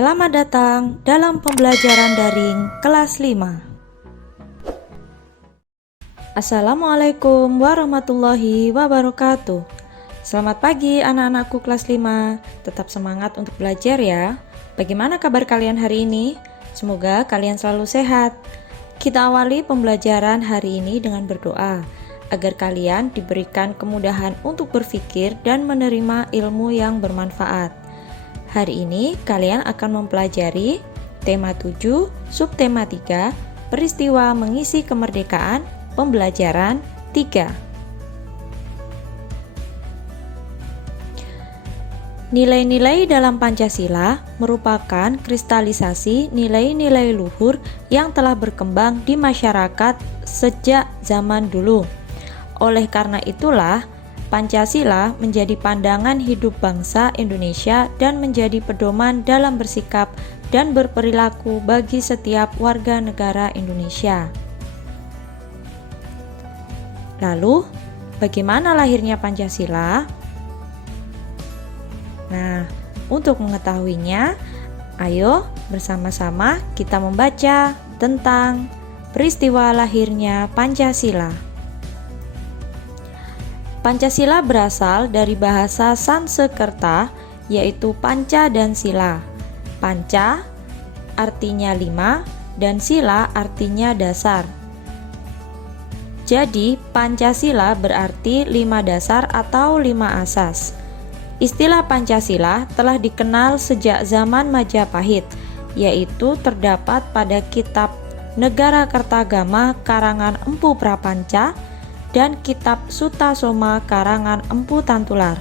Selamat datang dalam pembelajaran daring kelas 5. Assalamualaikum warahmatullahi wabarakatuh. Selamat pagi anak-anakku kelas 5. Tetap semangat untuk belajar ya. Bagaimana kabar kalian hari ini? Semoga kalian selalu sehat. Kita awali pembelajaran hari ini dengan berdoa agar kalian diberikan kemudahan untuk berpikir dan menerima ilmu yang bermanfaat. Hari ini kalian akan mempelajari tema 7, subtema 3, peristiwa mengisi kemerdekaan, pembelajaran 3. Nilai-nilai dalam Pancasila merupakan kristalisasi nilai-nilai luhur yang telah berkembang di masyarakat sejak zaman dulu. Oleh karena itulah, Pancasila menjadi pandangan hidup bangsa Indonesia dan menjadi pedoman dalam bersikap dan berperilaku bagi setiap warga negara Indonesia. Lalu, bagaimana lahirnya Pancasila? Nah, untuk mengetahuinya, ayo bersama-sama kita membaca tentang peristiwa lahirnya Pancasila. Pancasila berasal dari bahasa Sanskerta, yaitu panca dan sila. Panca artinya 5 dan sila artinya dasar. Jadi, Pancasila berarti 5 dasar atau 5 asas. Istilah Pancasila telah dikenal sejak zaman Majapahit, yaitu terdapat pada kitab Negara Kertagama karangan Empu Prapanca dan kitab Sutasoma karangan Empu Tantular.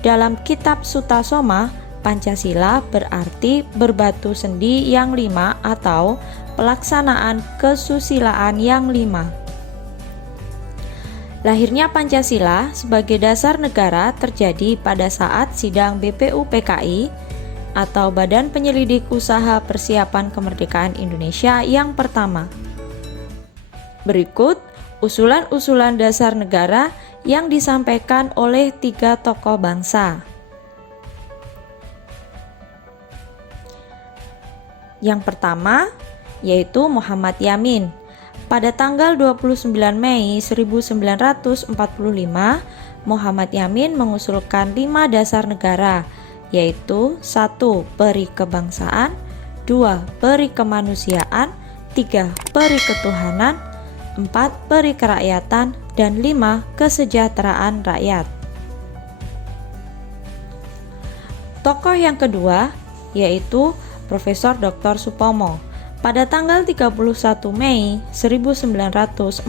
Dalam kitab Sutasoma, Pancasila berarti berbatu sendi yang 5 atau pelaksanaan kesusilaan yang 5. Lahirnya Pancasila sebagai dasar negara terjadi pada saat sidang BPUPKI atau Badan Penyelidik Usaha Persiapan Kemerdekaan Indonesia yang pertama. Berikut usulan-usulan dasar negara yang disampaikan oleh 3 tokoh bangsa. Yang pertama, yaitu Muhammad Yamin. Pada tanggal 29 Mei 1945, Muhammad Yamin mengusulkan 5 dasar negara, yaitu 1. Peri kebangsaan, 2. Peri kemanusiaan, 3. Peri ketuhanan, 4. Peri kerakyatan, dan 5. Kesejahteraan rakyat. Tokoh yang kedua yaitu Profesor Dr. Supomo. Pada tanggal 31 Mei 1945,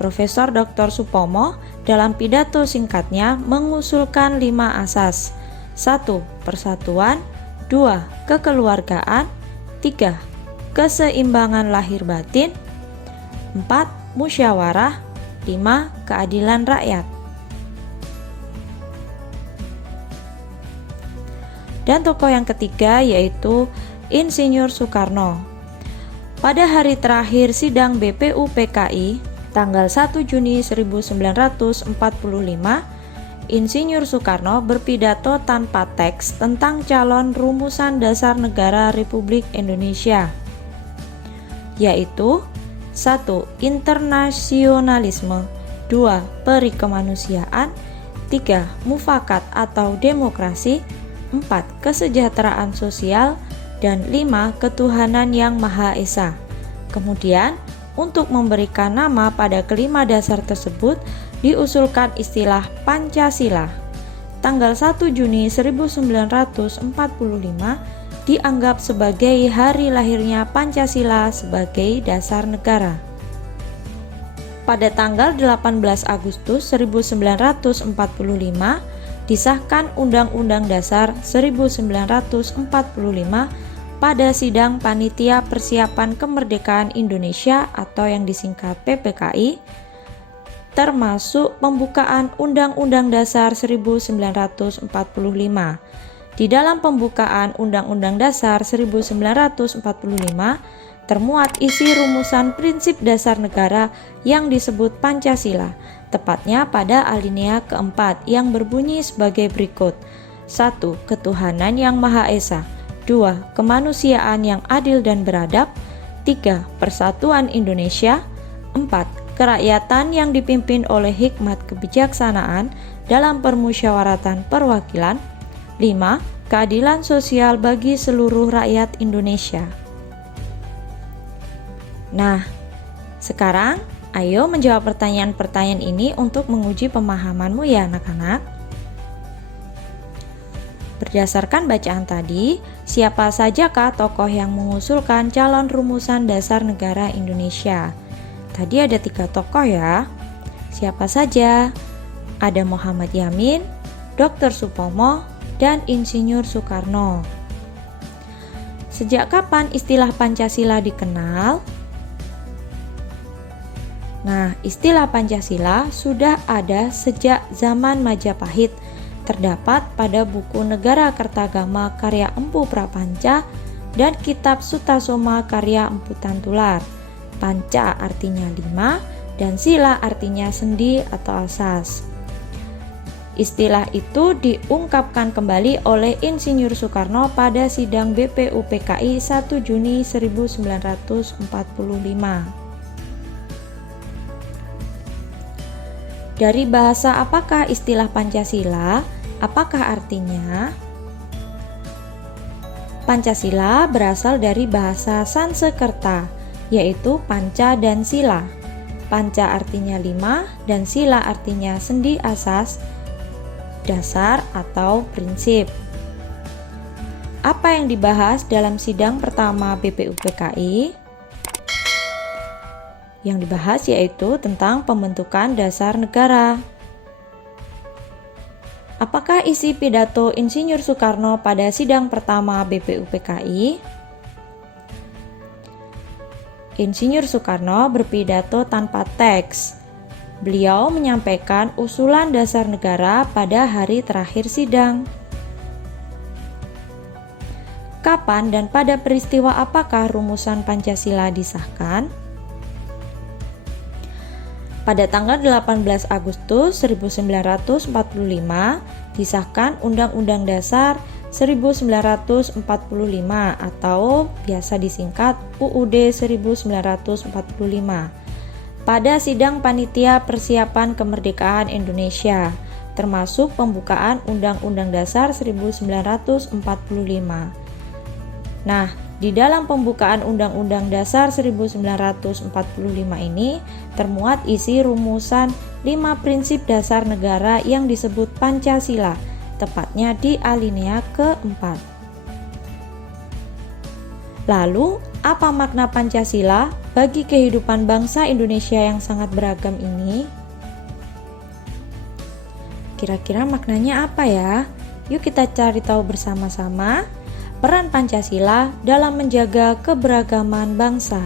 Profesor Dr. Supomo dalam pidato singkatnya mengusulkan 5 asas. 1. Persatuan, 2. Kekeluargaan, 3. Keseimbangan lahir batin, 4. Musyawarah, 5. Keadilan rakyat. Dan tokoh yang ketiga yaitu Insinyur Soekarno. Pada hari terakhir sidang BPUPKI, tanggal 1 Juni 1945, Insinyur Soekarno berpidato tanpa teks tentang calon rumusan dasar negara Republik Indonesia, yaitu 1. Internasionalisme, 2. Peri kemanusiaan, 3. Mufakat atau demokrasi, 4. Kesejahteraan sosial, dan 5. Ketuhanan yang Maha Esa. Kemudian, untuk memberikan nama pada kelima dasar tersebut, diusulkan istilah Pancasila. Tanggal 1 Juni 1945 dianggap sebagai hari lahirnya Pancasila sebagai dasar negara. Pada tanggal 18 Agustus 1945 disahkan Undang-Undang Dasar 1945 pada sidang Panitia Persiapan Kemerdekaan Indonesia atau yang disingkat PPKI, termasuk pembukaan Undang-Undang Dasar 1945. Di dalam pembukaan Undang-Undang Dasar 1945 termuat isi rumusan prinsip dasar negara yang disebut Pancasila, tepatnya pada alinea keempat yang berbunyi sebagai berikut. 1. Ketuhanan yang Maha Esa. 2. Kemanusiaan yang adil dan beradab. 3. Persatuan Indonesia. 4. Kerakyatan yang dipimpin oleh hikmat kebijaksanaan dalam permusyawaratan perwakilan. 5. Keadilan sosial bagi seluruh rakyat Indonesia. Nah, sekarang ayo menjawab pertanyaan-pertanyaan ini untuk menguji pemahamanmu ya anak-anak. Berdasarkan bacaan tadi, siapa sajakah tokoh yang mengusulkan calon rumusan dasar negara Indonesia? Tadi ada 3 tokoh ya. Siapa saja? Ada Muhammad Yamin, Dr. Supomo, dan Insinyur Soekarno. Sejak kapan istilah Pancasila dikenal? Nah, istilah Pancasila sudah ada sejak zaman Majapahit. Terdapat pada buku Negara Kertagama karya Empu Prapanca dan kitab Sutasoma karya Empu Tantular. Panca artinya 5 dan sila artinya sendi atau asas. Istilah itu diungkapkan kembali oleh Insinyur Soekarno pada sidang BPUPKI 1 Juni 1945. Dari bahasa apakah istilah Pancasila? Apakah artinya? Pancasila berasal dari bahasa Sanskerta, yaitu panca dan sila. Panca artinya 5 dan sila artinya sendi asas, dasar atau prinsip. Apa yang dibahas dalam sidang pertama BPUPKI? Yang dibahas yaitu tentang pembentukan dasar negara. Apakah isi pidato Insinyur Soekarno pada sidang pertama BPUPKI? Insinyur Soekarno berpidato tanpa teks. Beliau menyampaikan usulan dasar negara pada hari terakhir sidang. Kapan dan pada peristiwa apakah rumusan Pancasila disahkan? Pada tanggal 18 Agustus 1945 disahkan Undang-Undang Dasar 1945 atau biasa disingkat UUD 1945 pada sidang Panitia Persiapan Kemerdekaan Indonesia, termasuk pembukaan Undang-Undang Dasar 1945. Nah, di dalam pembukaan Undang-Undang Dasar 1945 ini termuat isi rumusan 5 prinsip dasar negara yang disebut Pancasila, tepatnya di alinea keempat. Lalu, apa makna Pancasila bagi kehidupan bangsa Indonesia yang sangat beragam ini? Kira-kira maknanya apa ya? Yuk kita cari tahu bersama-sama. Peran Pancasila dalam menjaga keberagaman bangsa.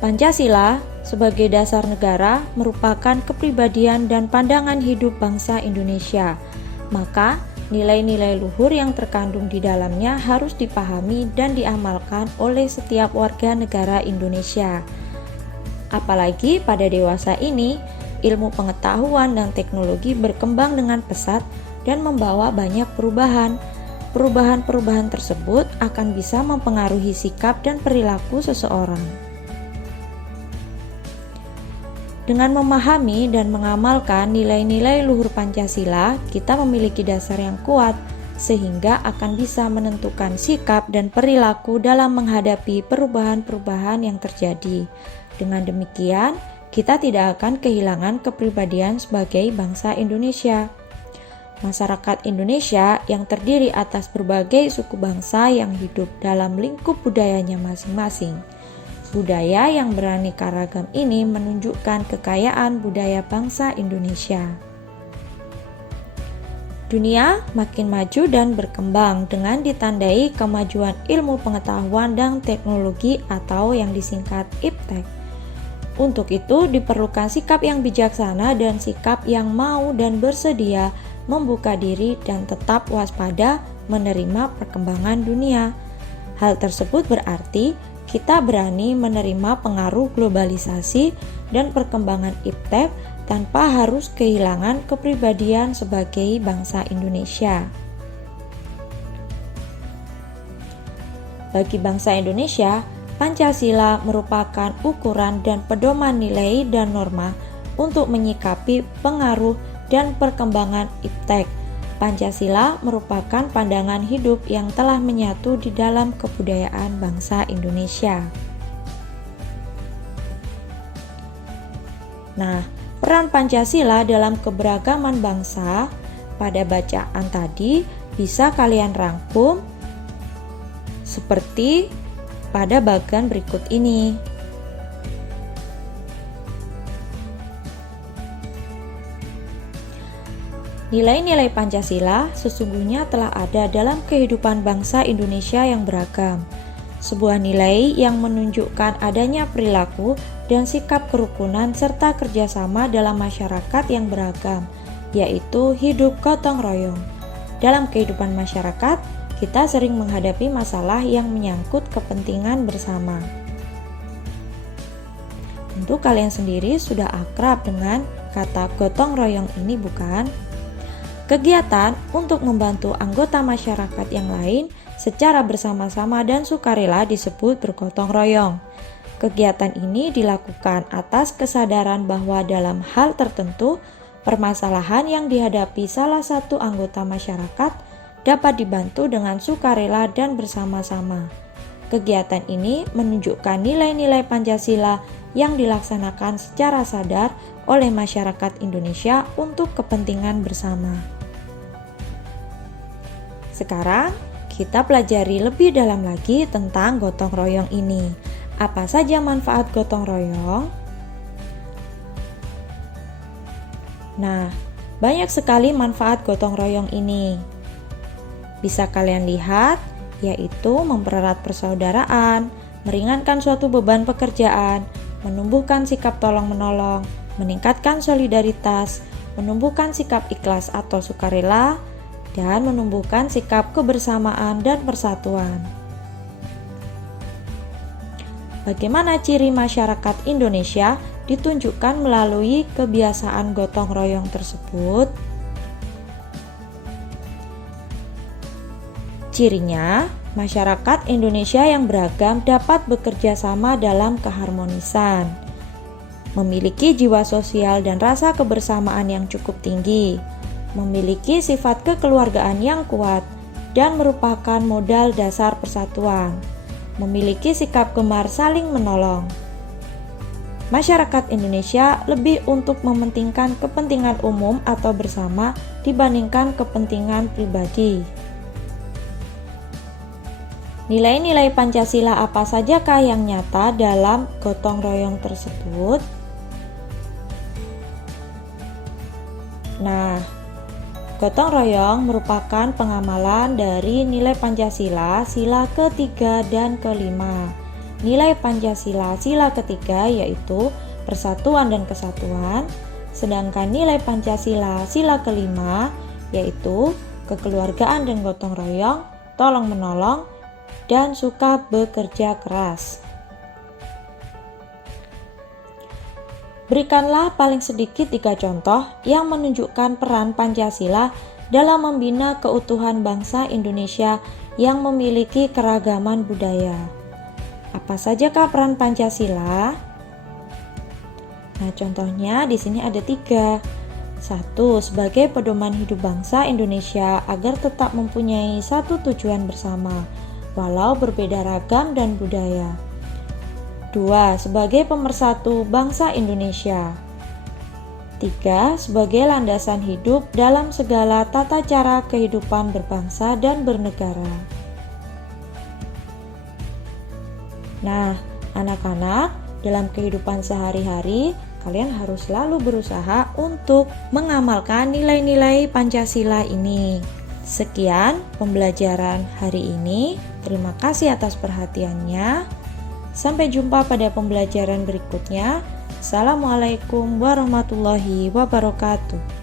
Pancasila sebagai dasar negara merupakan kepribadian dan pandangan hidup bangsa Indonesia. Maka, nilai-nilai luhur yang terkandung di dalamnya harus dipahami dan diamalkan oleh setiap warga negara Indonesia. Apalagi pada dewasa ini, ilmu pengetahuan dan teknologi berkembang dengan pesat dan membawa banyak perubahan. Perubahan-perubahan tersebut akan bisa mempengaruhi sikap dan perilaku seseorang. Dengan memahami dan mengamalkan nilai-nilai luhur Pancasila, kita memiliki dasar yang kuat, sehingga akan bisa menentukan sikap dan perilaku dalam menghadapi perubahan-perubahan yang terjadi. Dengan demikian, kita tidak akan kehilangan kepribadian sebagai bangsa Indonesia. Masyarakat Indonesia yang terdiri atas berbagai suku bangsa yang hidup dalam lingkup budayanya masing-masing. Budaya yang beraneka ragam ini menunjukkan kekayaan budaya bangsa Indonesia. Dunia makin maju dan berkembang dengan ditandai kemajuan ilmu pengetahuan dan teknologi atau yang disingkat IPTEK. Untuk itu diperlukan sikap yang bijaksana dan sikap yang mau dan bersedia membuka diri dan tetap waspada menerima perkembangan dunia. Hal tersebut berarti kita berani menerima pengaruh globalisasi dan perkembangan IPTEK tanpa harus kehilangan kepribadian sebagai bangsa Indonesia. Bagi bangsa Indonesia, Pancasila merupakan ukuran dan pedoman nilai dan norma untuk menyikapi pengaruh dan perkembangan iptek. Pancasila merupakan pandangan hidup yang telah menyatu di dalam kebudayaan bangsa Indonesia. Nah, peran Pancasila dalam keberagaman bangsa pada bacaan tadi bisa kalian rangkum seperti pada bagian berikut ini. Nilai-nilai Pancasila sesungguhnya telah ada dalam kehidupan bangsa Indonesia yang beragam. Sebuah nilai yang menunjukkan adanya perilaku dan sikap kerukunan serta kerjasama dalam masyarakat yang beragam, yaitu hidup gotong royong. Dalam kehidupan masyarakat, kita sering menghadapi masalah yang menyangkut kepentingan bersama. Tentu kalian sendiri sudah akrab dengan kata gotong royong ini, bukan? Kegiatan untuk membantu anggota masyarakat yang lain secara bersama-sama dan sukarela disebut bergotong royong. Kegiatan ini dilakukan atas kesadaran bahwa dalam hal tertentu, permasalahan yang dihadapi salah satu anggota masyarakat dapat dibantu dengan sukarela dan bersama-sama. Kegiatan ini menunjukkan nilai-nilai Pancasila yang dilaksanakan secara sadar oleh masyarakat Indonesia untuk kepentingan bersama. Sekarang, kita pelajari lebih dalam lagi tentang gotong royong ini. Apa saja manfaat gotong royong? Nah, banyak sekali manfaat gotong royong ini. Bisa kalian lihat, yaitu mempererat persaudaraan, meringankan suatu beban pekerjaan, menumbuhkan sikap tolong-menolong, meningkatkan solidaritas, menumbuhkan sikap ikhlas atau sukarela, dan menumbuhkan sikap kebersamaan dan persatuan. Bagaimana ciri masyarakat Indonesia ditunjukkan melalui kebiasaan gotong royong tersebut? Cirinya, masyarakat Indonesia yang beragam dapat bekerja sama dalam keharmonisan, memiliki jiwa sosial dan rasa kebersamaan yang cukup tinggi, memiliki sifat kekeluargaan yang kuat, dan merupakan modal dasar persatuan, memiliki sikap gemar saling menolong. Masyarakat Indonesia lebih untuk mementingkan kepentingan umum atau bersama dibandingkan kepentingan pribadi. Nilai-nilai Pancasila apa sajakah yang nyata dalam gotong royong tersebut? Nah, gotong royong merupakan pengamalan dari nilai Pancasila sila ketiga dan kelima. Nilai Pancasila sila ketiga yaitu persatuan dan kesatuan, sedangkan nilai Pancasila sila kelima yaitu kekeluargaan dan gotong royong, tolong menolong, dan suka bekerja keras. Berikanlah paling sedikit 3 contoh yang menunjukkan peran Pancasila dalam membina keutuhan bangsa Indonesia yang memiliki keragaman budaya. Apa sajakah peran Pancasila? Nah, contohnya di sini ada 3. 1. Sebagai pedoman hidup bangsa Indonesia agar tetap mempunyai satu tujuan bersama, walau berbeda ragam dan budaya. 2. Sebagai pemersatu bangsa Indonesia. 3. Sebagai landasan hidup dalam segala tata cara kehidupan berbangsa dan bernegara. Nah, anak-anak, dalam kehidupan sehari-hari, kalian harus selalu berusaha untuk mengamalkan nilai-nilai Pancasila ini. Sekian pembelajaran hari ini. Terima kasih atas perhatiannya. Sampai jumpa pada pembelajaran berikutnya. Assalamualaikum warahmatullahi wabarakatuh.